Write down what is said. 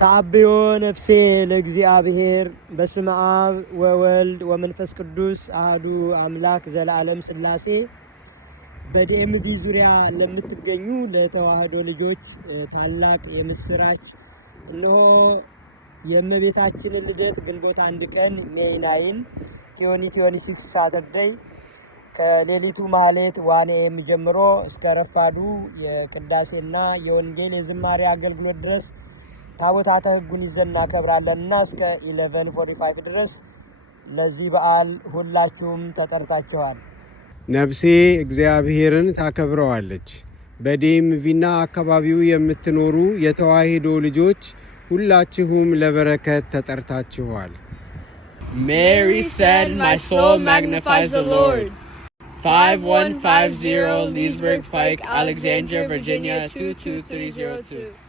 ታብዮ ነፍሴ ለእግዚአብሔር በስመ አብ ወወልድ ወመንፈስ ቅዱስ አሐዱ አምላክ ዘለዓለም ሥላሴ። በዲኤምቪ ዙሪያ ለምትገኙ ለተዋህዶ ልጆች ታላቅ የምስራች! እነሆ የእመቤታችንን ልደት ግንቦት 1 ቀን ሜይ 9 2026 ሳተርዴይ ከሌሊቱ ማህሌት 1 AM ጀምሮ እስከ ረፋዱ የቅዳሴና የወንጌል የዝማሬ አገልግሎት ድረስ ታቦታተ ሕጉን ይዘን እናከብራለንና እስከ 11:45 ድረስ ለዚህ በዓል ሁላችሁም ተጠርታችኋል። ነፍሴ እግዚአብሔርን ታከብረዋለች። በዲኤምቪና አካባቢው የምትኖሩ የተዋህዶ ልጆች ሁላችሁም ለበረከት ተጠርታችኋል። Mary said, "My soul magnifies the Lord." 5150 Leesburg Pike, Alexandria, Virginia 22302.